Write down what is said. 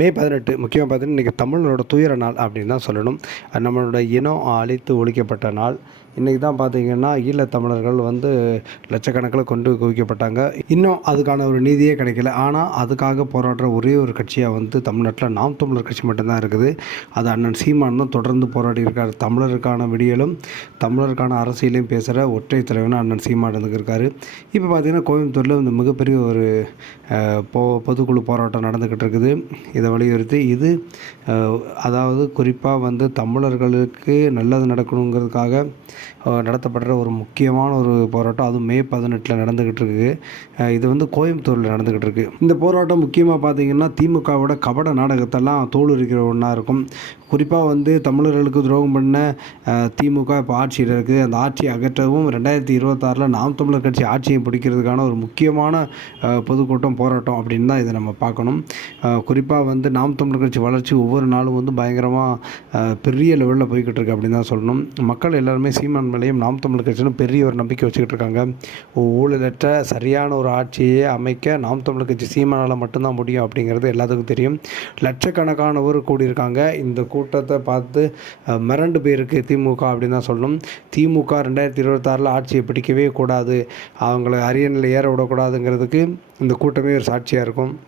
மே 18 முக்கியமாக பார்த்தீங்கன்னா, இன்றைக்கி தமிழரோட துயர நாள் அப்படின்னு தான் சொல்லணும். நம்மளோட இனம் அழித்து ஒழிக்கப்பட்ட நாள். இன்றைக்கி தான் பார்த்தீங்கன்னா, ஈழத்தமிழர்கள் லட்சக்கணக்கில் கொண்டு குவிக்கப்பட்டாங்க. இன்னும் அதுக்கான ஒரு நீதியே கிடைக்கல. ஆனால் அதுக்காக போராடுற ஒரே ஒரு கட்சியாக தமிழ்நாட்டில் நாம் தமிழர் கட்சி மட்டும்தான் இருக்குது. அது அண்ணன் சீமான் தான் தொடர்ந்து போராடி இருக்கார். தமிழருக்கான விடியலும் தமிழருக்கான அரசியலையும் பேசுகிற ஒற்றை தலைவனாக அண்ணன் சீமான் இருந்திருக்காரு. இப்போ பார்த்தீங்கன்னா, கோயம்புத்தூரில் இந்த மிகப்பெரிய ஒரு பொதுக்குழு போராட்டம் நடந்துக்கிட்டு இருக்குது. இதை வலியுறுத்தி இது அதாவது குறிப்பாக தமிழர்களுக்கு நல்லது நடக்கணுங்கிறதுக்காக நடத்தப்படுற ஒரு முக்கியமான ஒரு போராட்டம். அதுவும் மே 18 நடந்துக்கிட்டு இருக்குது. இது கோயம்புத்தூரில் நடந்துக்கிட்டு இருக்குது. இந்த போராட்டம் முக்கியமாக பார்த்திங்கன்னா, திமுகவோட கபட நாடகத்தெல்லாம் தோலுரிக்கிற ஒன்றா இருக்கும். குறிப்பாக தமிழர்களுக்கு துரோகம் பண்ண திமுக இப்போ ஆட்சியில் இருக்குது. அந்த ஆட்சியை அகற்றவும் 2026 நாம் தமிழர் கட்சி ஆட்சியை பிடிக்கிறதுக்கான ஒரு முக்கியமான பொதுக்கூட்டம் போராட்டம் அப்படின்னு தான் இதை நம்ம பார்க்கணும். குறிப்பாக நாம் தமிழர் கட்சி வளர்ச்சி ஒவ்வொரு நாளும் பயங்கரமாக பெரிய லெவலில் போய்கிட்டு இருக்கு அப்படின்னு தான் சொல்லணும். மக்கள் எல்லாருமே சீமான் மேலேயும் நாம் தமிழர் கட்சியும் பெரிய ஒரு நம்பிக்கை வச்சுக்கிட்டு இருக்காங்க. ஊழலற்ற சரியான ஒரு ஆட்சியை அமைக்க நாம் தமிழர் கட்சி சீமானால் மட்டும்தான் முடியும் அப்படிங்கிறது எல்லாத்துக்கும் தெரியும். லட்சக்கணக்கானவர் கூடியிருக்காங்க. இந்த கூட்டத்தை பார்த்து மிரண்டு போயிருக்கு திமுக அப்படின்னு தான் சொல்லணும். திமுக 2026 ஆட்சியை பிடிக்கவே கூடாது, அவங்கள அரியணையில் ஏற விடக்கூடாதுங்கிறதுக்கு இந்த கூட்டமே ஒரு சாட்சியாக இருக்கும்.